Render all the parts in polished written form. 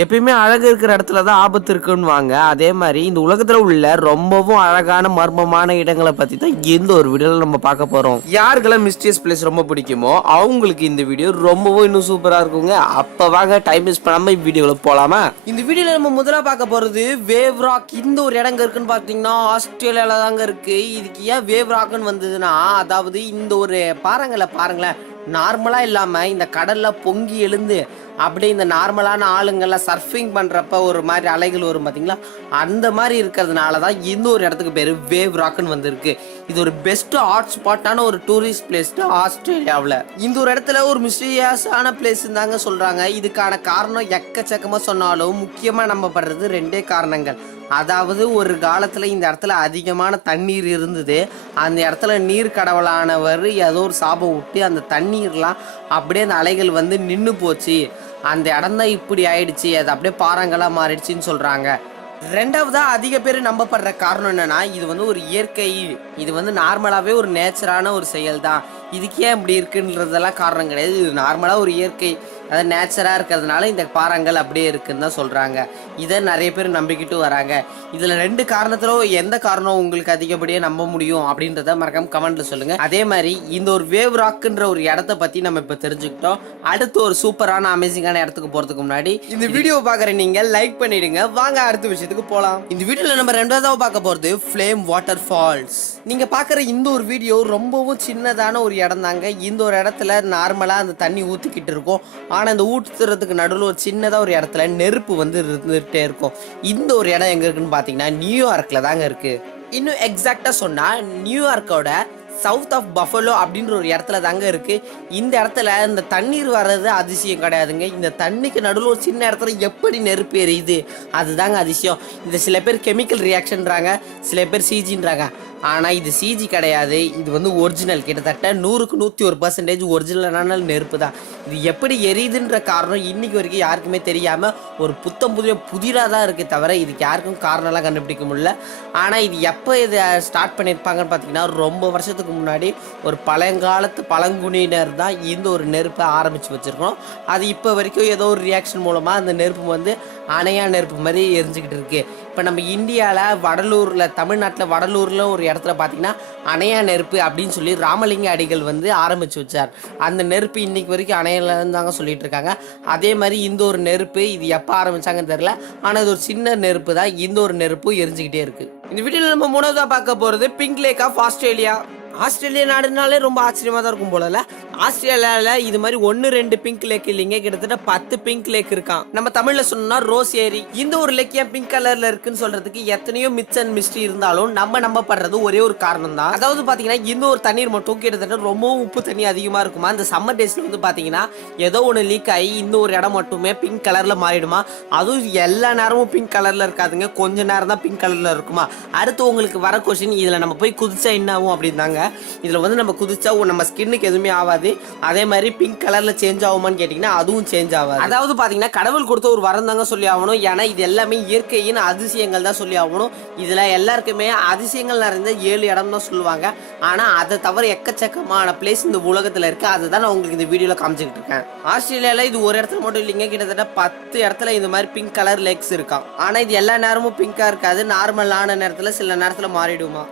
எப்பயுமே அழகு இருக்கிற இடத்துல தான் ஆபத்து இருக்குன்னு வாங்க. அதே மாதிரி இந்த உலகத்துல உள்ள ரொம்பவும் அழகான மர்மமான இடங்களை பத்தி தான் இந்த ஒரு வீடியோல நம்ம பார்க்க போறோம். யாருக்கெல்லாம் மிஸ்டீரியஸ் பிளேஸ் ரொம்ப பிடிக்குமோ அவங்களுக்கு இந்த வீடியோ ரொம்பவும் இன்னும் சூப்பரா இருக்குங்க. அப்ப வாங்க டைம் வேஸ்ட் பண்ணாம வீடியோல போலாமா? இந்த வீடியோல நம்ம முதல்ல பார்க்க போறது வேவ் ராக். இந்த ஒரு இடம் இருக்குன்னு பாத்தீங்கன்னா ஆஸ்திரேலியால தாங்க இருக்கு. இதுக்கு ஏன் வேவ் ராக்னு வந்ததுன்னா, அதாவது இந்த ஒரு பாருங்களேன் நார்மலா இல்லாம இந்த கடல்ல பொங்கி எழுந்து அப்படியே இந்த நார்மலான ஆளுங்கள்லாம் சர்ஃபிங் பண்ணுறப்ப ஒரு மாதிரி அலைகள் வரும் பார்த்தீங்களா, அந்த மாதிரி இருக்கிறதுனால தான் இந்த ஒரு இடத்துக்கு பேர் வேவ் ராக்குன்னு வந்திருக்கு. இது ஒரு பெஸ்ட் ஹாட் ஸ்பாட்டான ஒரு டூரிஸ்ட் பிளேஸ் ஆஸ்திரேலியாவில். இந்த ஒரு இடத்துல ஒரு மிஸ்டீரியஸான பிளேஸ் தாங்க சொல்கிறாங்க. இதுக்கான காரணம் எக்கச்சக்கமாக சொன்னாலும் முக்கியமாக நம்பப்படுறது ரெண்டே காரணங்கள். அதாவது ஒரு காலத்தில் இந்த இடத்துல அதிகமான தண்ணீர் இருந்தது. அந்த இடத்துல நீர் கடவுளானவர் ஏதோ ஒரு சாபம் விட்டு அந்த தண்ணீர்லாம் அப்படியே அந்த அலைகள் வந்து நின்று போச்சு. அந்த இடம் தான் இப்படி ஆயிடுச்சு, அது அப்படியே பாறாங்களாக மாறிடுச்சின்னு சொல்கிறாங்க. ரெண்டாவதா அதிக பேர் நம்பப்படுற காரணம் என்னன்னா, இது வந்து ஒரு இயற்கை, இது வந்து நார்மலாகவே ஒரு நேச்சரான ஒரு செயல் தான். இதுக்கு ஏன் இப்படி இருக்குன்றதெல்லாம் காரணம் கிடையாது. இது நார்மலாக ஒரு இயற்கை, அதாவது நேச்சராக இருக்கிறதுனால இந்த பாறாங்கல் அப்படியே இருக்குன்னு தான் சொல்கிறாங்க. இதை நிறைய பேர் நம்பிக்கிட்டு வராங்க. இதில் ரெண்டு காரணத்தில் எந்த காரணம் உங்களுக்கு அதிகப்படியாக நம்ப முடியும் அப்படின்றத மறக்காம கமெண்ட்ல சொல்லுங்கள். அதே மாதிரி இந்த ஒரு வேவ் ராக்குன்ற ஒரு இடத்த பற்றி நம்ம இப்போ தெரிஞ்சுக்கிட்டோம். அடுத்து ஒரு சூப்பரான அமேசிங்கான இடத்துக்கு போகிறதுக்கு முன்னாடி இந்த வீடியோவை பார்க்குற நீங்கள் லைக் பண்ணிடுங்க. வாங்க அடுத்த விஷயத்துக்கு போகலாம். இந்த வீடியோவில் நம்ம ரெண்டாவதாக பார்க்க போகிறது ஃப்ளேம் வாட்டர் ஃபால்ஸ். நீங்கள் பார்க்குற இந்த ஒரு வீடியோ ரொம்பவும் சின்னதான ஒரு இடம் தாங்க. இந்த ஒரு இடத்துல நார்மலாக அந்த தண்ணி ஊற்றிக்கிட்டு இருக்கும். ஆனால் இந்த ஊற்றுறதுக்கு நடுவில் ஒரு சின்னதாக ஒரு இடத்துல நெருப்பு வந்து இருந்துகிட்டே இருக்கும். இந்த ஒரு இடம் எங்கே இருக்குன்னு பார்த்தீங்கன்னா நியூயார்க்கில் தாங்க இருக்குது. இன்னும் எக்ஸாக்டாக சொன்னால் நியூயார்க்கோட சவுத் ஆஃப் பஃபலோ அப்படின்ற ஒரு இடத்துல தாங்க இருக்குது. இந்த இடத்துல இந்த தண்ணீர் வர்றது அதிசயம் கிடையாதுங்க. இந்த தண்ணிக்கு நடுவில் ஒரு சின்ன இடத்துல எப்படி நெருப்பு எரியுது அதுதாங்க அதிசயம். இந்த சில பேர் கெமிக்கல் ரியாக்ஷன்றாங்க, சில பேர் சிஜின்றாங்க. ஆனால் இது சிஜி கிடையாது, இது வந்து ஒரிஜினல். கிட்டத்தட்ட 100க்கு 101% ஒரிஜினலான நெருப்பு தான். இது எப்படி எரியுதுன்ற காரணம் இன்னைக்கு வரைக்கும் யாருக்குமே தெரியாமல் ஒரு புதிராக தான் இருக்குது தவிர இதுக்கு யாருக்கும் காரணம்லாம் கண்டுபிடிக்க முடியல. ஆனால் இது எப்போ இதை ஸ்டார்ட் பண்ணியிருப்பாங்கன்னு பார்த்தீங்கன்னா, ரொம்ப வருஷத்துக்கு முன்னாடி ஒரு பழங்காலத்து பழங்குடியினர் தான் இந்த ஒரு நெருப்பை ஆரம்பித்து வச்சுருக்கோம். அது இப்போ வரைக்கும் ஏதோ ஒரு ரியாக்ஷன் மூலமாக அந்த நெருப்பு வந்து அணையா நெருப்பு மாதிரி எரிஞ்சுக்கிட்டு இருக்குது. இப்போ நம்ம இந்தியாவில் வடலூரில், தமிழ்நாட்டில் வடலூரில் ஒரு இடத்துல பார்த்தீங்கன்னா அணையா நெருப்பு அப்படின்னு சொல்லி ராமலிங்க அடிகள் வந்து ஆரம்பித்து வச்சார். அந்த நெருப்பு இன்னைக்கு வரைக்கும் அணையிலன்னு தாங்க சொல்லிட்டு இருக்காங்க. அதே மாதிரி இந்த ஒரு நெருப்பு இது எப்போ ஆரம்பித்தாங்கன்னு தெரியல, ஆனால் இது ஒரு சின்ன நெருப்பு தான். இந்த ஒரு நெருப்பு எரிஞ்சுக்கிட்டே இருக்குது. இந்த வீடியோவில் நம்ம மூணாவதாக பார்க்க போகிறது pink lake of Australia. Australia நாடுனாலே ரொம்ப ஆச்சரியமாக தான் இருக்கும் போல. ஆஸ்திரேலியாவில் இது மாதிரி 1-2 பிங்க் லேக் இல்லைங்க, கிட்டத்தட்ட 10 பிங்க் லேக் இருக்கான். நம்ம தமிழில் சொன்னா ரோஸ் ஏரி. இந்த ஒரு லேக் ஏன் பிங்க் கலர்ல இருக்குன்னு சொல்றதுக்கு எத்தனையோ மித்ஸ் அண்ட் மிஸ்ட்ரி இருந்தாலும் நம்ம நம்பப்படுறது ஒரே ஒரு காரணம் தான். அதாவது பாத்தீங்கன்னா இந்த ஒரு தண்ணீர் மட்டும் கிட்டத்தட்ட ரொம்பவும் உப்பு தண்ணி அதிகமா இருக்குமா. இந்த சம்மர் டேஸ்ல வந்து பாத்தீங்கன்னா ஏதோ ஒன்று லீக் ஆகி இந்த ஒரு இடம் மட்டுமே பிங்க் கலர்ல மாறிடுமா. அதுவும் எல்லா நேரமும் பிங்க் கலர்ல இருக்காதுங்க, கொஞ்ச நேரம் தான் பிங்க் கலர்ல இருக்குமா. அடுத்து உங்களுக்கு வர கொஸ்டின், இதுல நம்ம போய் குதிச்சா என்ன ஆகும் அப்படின்னாங்க. இதுல வந்து நம்ம குதிச்சா நம்ம ஸ்கின்னுக்கு எதுவுமே ஆகாது. அதே மாதிரி பிங்க் கலர்ல சேஞ்ச் ஆகுமான்னு கேட்டீங்கன்னா அதுவும் சேஞ்ச் ஆகாது. அதாவது பாத்தீங்கன்னா கடவுள் கொடுத்த ஒரு வரம் தாங்க சொல்லி ஆகணும். ஏன்னா இது எல்லாமே இயற்கையின் அதிசயங்கள் தான் சொல்லி ஆகணும். இதுல எல்லாருக்குமே அதிசயங்கள் நிறைந்த 7 இடம் தான் சொல்லுவாங்க. ஆனா அதை தவிர எக்கச்சக்கமான பிளேஸ் இந்த உலகத்துல இருக்கு. அதுதான் நான் உங்களுக்கு இந்த வீடியோல காமிச்சுக்கிட்டு இருக்கேன். ஆஸ்திரேலியால இது ஒரு இடத்துல மட்டும் இல்லைங்க, கிட்டத்தட்ட 10 இடத்துல இந்த மாதிரி பிங்க் கலர் லேக்ஸ் இருக்கான். ஆனா இது எல்லா நேரமும் பிங்கா இருக்காது, நார்மலான நேரத்துல சில நேரத்துல மாறிடுமா.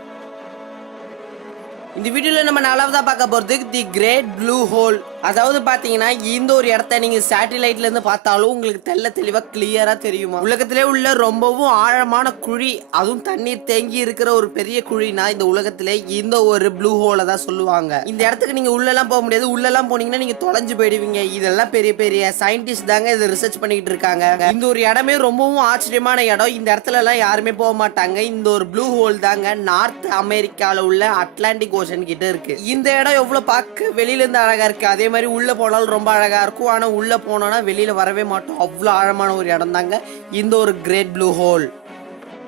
இந்த வீடியோல நம்ம நாலாவதா பார்க்க போறது தி கிரேட் ப்ளூ ஹோல். அதாவது பாத்தீங்கன்னா இந்த ஒரு இடத்த நீங்க சேட்டிலைட்ல இருந்து பார்த்தாலும் உங்களுக்கு தெளிவா கிளியரா தெரியுமா. உலகத்திலே உள்ள ரொம்பவும் ஆழமான குழி, அதுவும் தண்ணீர் தேங்கி இருக்கிற ஒரு பெரிய குழினா இந்த உலகத்திலே இந்த ஒரு ப்ளூ ஹோலை தான் சொல்லுவாங்க. இந்த இடத்துக்கு நீங்க உள்ளெல்லாம் போக முடியாது. உள்ளெல்லாம் போனீங்கன்னா நீங்க தொலைஞ்சு போயிடுவீங்க. இதெல்லாம் பெரிய பெரிய சயின்டிஸ்ட் தாங்க இதை ரிசர்ச் பண்ணிக்கிட்டு இருக்காங்க. இந்த ஒரு இடமே ரொம்பவும் ஆச்சரியமான இடம். இந்த இடத்துல எல்லாம் யாருமே போக மாட்டாங்க. இந்த ஒரு ப்ளூ ஹோல் தாங்க நார்த் அமெரிக்கால உள்ள அட்லாண்டிக் ஓஷன் கிட்ட இருக்கு. இந்த இடம் எவ்வளவு பார்க்க வெளியில இருந்து அழகா இருக்கு, அதே மாதிரி உள்ள போனாலும் ரொம்ப அழகா இருக்கும். ஆனா உள்ள போனோம்னா வெளியில வரவே மாட்டோம். அவ்வளவு ஆழமான ஒரு இடம் தாங்க இந்த ஒரு கிரேட் ப்ளூ ஹோல்.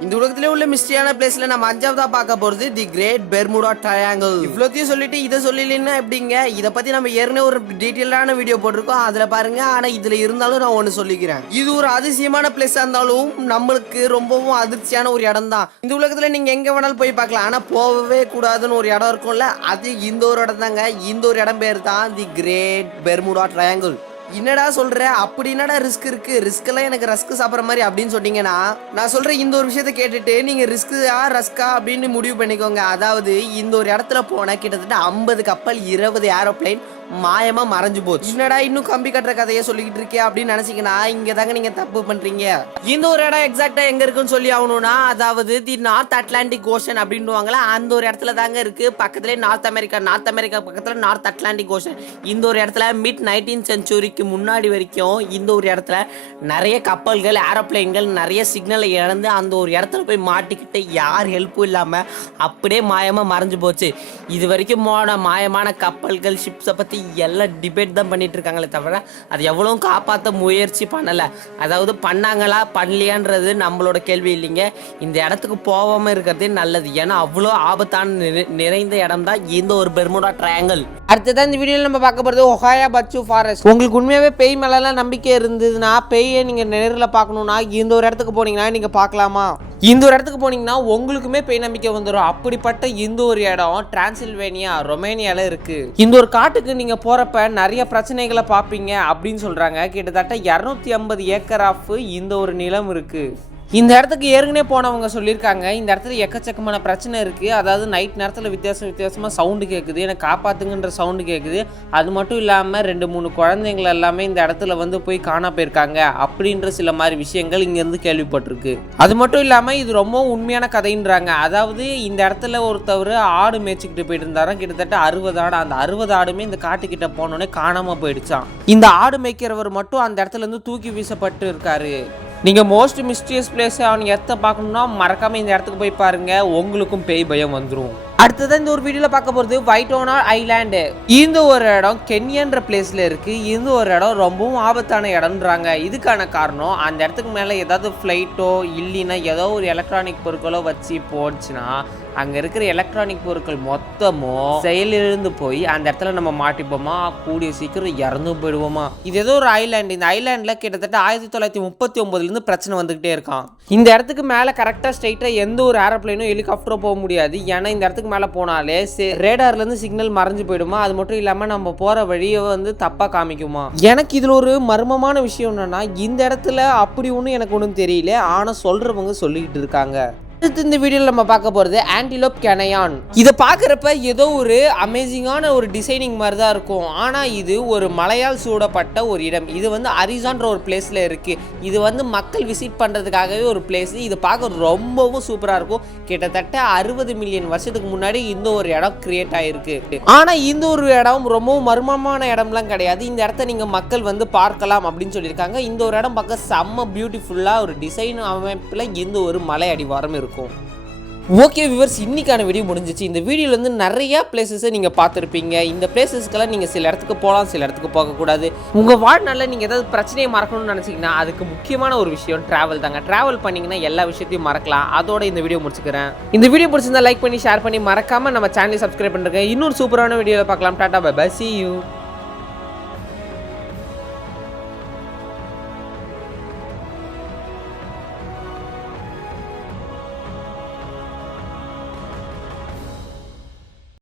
இந்த உலகத்திலே உள்ள மிஸ்டரியான பிளேஸ்ல நம்ம 5ஆவதா பார்க்க போறது தி கிரேட் பெர்முடா ட்ரையாங்கிள். இவ்வளோத்தையும் சொல்லிட்டு இதை சொல்லலைன்னா எப்படிங்க? இதை பத்தி நம்ம ஏற்கனவே ஒரு டீட்டெயிலான வீடியோ போட்டிருக்கோம், அதுல பாருங்க. ஆனா இதுல இருந்தாலும் நான் ஒண்ணு சொல்லிக்கிறேன், இது ஒரு அதிசயமான பிளேஸா இருந்தாலும் நம்மளுக்கு ரொம்பவும் அதிர்ச்சியான ஒரு இடம் தான். இந்த உலகத்துல நீங்க எங்க வேணாலும் போய் பார்க்கலாம், ஆனா போகவே கூடாதுன்னு ஒரு இடம் இருக்கும்ல, அது இந்த ஒரு இடம் தாங்க. இந்த ஒரு இடம் பேர் தான் தி கிரேட் பெர்முடா ட்ரையாங்கிள். என்னடா சொல்ற, அப்படி என்னடா ரிஸ்க் இருக்கு, ரிஸ்க் எல்லாம் எனக்கு ரஸ்க் சாப்பிட்ற மாதிரி அப்படின்னு சொன்னீங்கன்னா, நான் சொல்றேன் இந்த ஒரு விஷயத்த கேட்டுட்டு நீங்க ரிஸ்கா ரஸ்கா அப்படின்னு முடிவு பண்ணிக்கோங்க. அதாவது இந்த ஒரு இடத்துல போன கிட்டத்தட்ட 50 கப்பல் 20 ஏரோப்ளைன் மாயமா மறைஞ்சு போச்சு. என்னடா இன்னும் கம்பி கட்டுற கதையை சொல்லிக்கிட்டு இருக்கே அப்படின்னு நினைச்சீங்கன்னா இங்க தாங்க நீங்க தப்பு பண்றீங்க. இந்த ஒரு இடம் எக்ஸாக்டா எங்க இருக்குன்னு சொல்லி ஆகணும்னா, அதாவது தி நார்த் அட்லாண்டிக் ஓஷன் அப்படின்னுவாங்களா, அந்த ஒரு இடத்துல தாங்க இருக்கு. பக்கத்துலேயே நார்த் அமெரிக்கா பக்கத்துல நார்த் அட்லாண்டிக் ஓஷன். இந்த ஒரு இடத்துல மிட் 19th செஞ்சுரிக்கு முன்னாடி வரைக்கும் இந்த ஒரு இடத்துல நிறைய கப்பல்கள் ஏரோப்ளைன்கள் நிறைய சிக்னலை இழந்து அந்த ஒரு இடத்துல போய் மாட்டிக்கிட்டு யார் ஹெல்ப்பும் இல்லாம அப்படியே மாயமா மறைஞ்சு போச்சு. இது வரைக்கும் மாயமான கப்பல்கள் ஷிப்ஸை பத்தி எல்லாம் டிபேட் தான் பண்ணிட்டு இருக்காங்களே தவிர அது எவ்வளவு காப்பாற்ற முயற்சி பண்ணல. அதாவது பண்ணாங்களா பண்ணலையான்றது நம்மளோட கேள்வி இல்லைங்க. இந்த இடத்துக்கு போகாம இருக்கிறதே நல்லது. ஏன்னா அவ்வளோ ஆபத்தான நிறைந்த இடம் தான் இந்த ஒரு பெர்முடா ட்ரையாங்கிள். அடுத்ததான் இந்த வீடியோவில் நம்ம பார்க்க போகிறது ஒஹாயா பச்சு ஃபாரஸ்ட். உங்களுக்கு உண்மையாகவே பேய் மேலாம் நம்பிக்கை இருந்ததுன்னா, பேயை நீங்கள் நேரில் பார்க்கணுன்னா இந்த ஒரு இடத்துக்கு போனீங்கன்னா நீங்கள் பார்க்கலாமா? இந்த ஒரு இடத்துக்கு போனீங்கன்னா உங்களுக்குமே பேய் நம்பிக்கை வந்துடும். அப்படிப்பட்ட இந்த ஒரு இடம் டிரான்சில்வேனியா ரொமேனியால இருக்கு. இந்த ஒரு காட்டுக்கு நீங்க போறப்ப நிறைய பிரச்சனைகளை பார்ப்பீங்க அப்படின்னு சொல்றாங்க. கிட்டத்தட்ட 250 ஏக்கர் ஆஃப் இந்த ஒரு நிலம் இருக்கு. இந்த இடத்துக்கு ஏற்கனவே போனவங்க சொல்லியிருக்காங்க, இந்த இடத்துல எக்கச்சக்கமான பிரச்சனை இருக்குது. அதாவது நைட் நேரத்தில் வித்தியாசமாக சவுண்டு கேட்குது, எனக்கு காப்பாற்றுங்கன்ற சவுண்டு கேட்குது. அது மட்டும் இல்லாமல் 2-3 குழந்தைங்கள் எல்லாமே இந்த இடத்துல வந்து போய் காணா போயிருக்காங்க அப்படின்ற சில மாதிரி விஷயங்கள் இங்கேருந்து கேள்விப்பட்டிருக்கு. அது மட்டும் இல்லாமல் இது ரொம்ப உண்மையான கதைன்றாங்க. அதாவது இந்த இடத்துல ஒருத்தவர் ஆடு மேய்ச்சிக்கிட்டு போயிட்டு இருந்தாராம். கிட்டத்தட்ட 60 ஆடு. அந்த 60 ஆடுமே இந்த காட்டுக்கிட்ட போனோடனே காணாமல் போயிடுச்சான். இந்த ஆடு மேய்க்கிறவர் மட்டும் அந்த இடத்துல இருந்து தூக்கி வீசப்பட்டு இருக்காரு. நீங்கள் மோஸ்ட் மிஸ்டீரியஸ் பிளேஸ் அவனுக்கு எத்த பார்க்கணுன்னா மறக்காமல் இந்த இடத்துக்கு போய் பாருங்கள், உங்களுக்கும் பேய் பயம் வந்துடும். அடுத்ததான் இந்த ஒரு வீடியோவில் பார்க்க போகிறது வைட்டோனா ஐலாண்டு. இந்த ஒரு இடம் கென்யான்ற பிளேஸில் இருக்குது. இந்த ஒரு இடம் ரொம்பவும் ஆபத்தான இடம்ன்றாங்க. இதுக்கான காரணம் அந்த இடத்துக்கு மேலே ஏதாவது ஃப்ளைட்டோ இல்லைன்னா ஏதோ ஒரு எலக்ட்ரானிக் பொருட்களோ வச்சு போச்சுன்னா அங்கே இருக்கிற எலக்ட்ரானிக் பொருட்கள் மொத்தமும் செயலிழந்து போய் அந்த இடத்துல நம்ம மாட்டிப்போமா, கூடிய சீக்கிரம் இறந்து போயிடுவோமா. இது ஏதோ ஒரு ஐலாண்டு. இந்த ஐலாண்டில் கிட்டத்தட்ட 1939 பிரச்சனை வந்துகிட்டே இருக்கான். இந்த இடத்துக்கு மேலே கரெக்டாக ஸ்ட்ரைட்டாக எந்த ஒரு ஏரோப்ளைனோ ஹெலிகாப்டரோ போக முடியாது. ஏன்னா இந்த இடத்துக்கு மேலே போனாலே ரேடார்லேருந்து சிக்னல் மறைஞ்சு போயிடுமா. அது மட்டும் இல்லாமல் நம்ம போகிற வழியை வந்து தப்பாக காமிக்குமா. எனக்கு இதில் ஒரு மர்மமான விஷயம் என்னன்னா, இந்த இடத்துல அப்படி ஒன்றும் எனக்கு ஒன்றும் தெரியல, ஆனால் சொல்கிறவங்க சொல்லிக்கிட்டு இருக்காங்க. அடுத்து இந்த வீடியோவில் நம்ம பார்க்க போகிறது ஆன்டிலோப் கேனயான். இதை பார்க்குறப்ப ஏதோ ஒரு அமேசிங்கான ஒரு டிசைனிங் மாதிரி தான் இருக்கும். ஆனால் இது ஒரு மலையால் சூடப்பட்ட ஒரு இடம். இது வந்து அரிசான்ற ஒரு பிளேஸில் இருக்குது. இது வந்து மக்கள் விசிட் பண்ணுறதுக்காகவே ஒரு பிளேஸ். இது பார்க்க ரொம்பவும் சூப்பராக இருக்கும். கிட்டத்தட்ட 60 மில்லியன் வருஷத்துக்கு முன்னாடி இந்த ஒரு இடம் கிரியேட் ஆகிருக்கு. ஆனால் இந்த ஒரு இடம் ரொம்பவும் மர்மமான இடம்லாம் கிடையாது. இந்த இடத்த நீங்கள் மக்கள் வந்து பார்க்கலாம் அப்படின்னு சொல்லியிருக்காங்க. இந்த ஒரு இடம் பார்க்க செம்ம பியூட்டிஃபுல்லாக ஒரு டிசைன் அமைப்பில் இந்த ஒரு மலை அடிவாரம் இருக்கும். ஓகே வியூவர்ஸ், இன்னைக்கான வீடியோ முடிஞ்சிச்சு. இந்த வீடியோவில் வந்து நிறைய பிளேசஸை நீங்கள் பார்த்துருப்பீங்க. இந்த பிளேசஸ்க்கெல்லாம் நீங்கள் சில இடத்துக்கு போகலாம், சில இடத்துக்கு போகக்கூடாது. உங்கள் வாழ்நாளில் நீங்கள் ஏதாவது பிரச்சனையை மறக்கணும்னு நினச்சிங்கன்னா அதுக்கு முக்கியமான ஒரு விஷயம் ட்ராவல் தாங்க. ட்ராவல் பண்ணிங்கன்னா எல்லா விஷயத்தையும் மறக்கலாம். அதோட இந்த வீடியோ முடிச்சுக்கிறேன். இந்த வீடியோ பிடிச்சிருந்தா லைக் பண்ணி ஷேர் பண்ணி மறக்காமல் நம்ம சேனலை சப்ஸ்கிரைப் பண்ணுறேன். இன்னொரு சூப்பரான வீடியோவில் பார்க்கலாம். Tata bye bye, see you.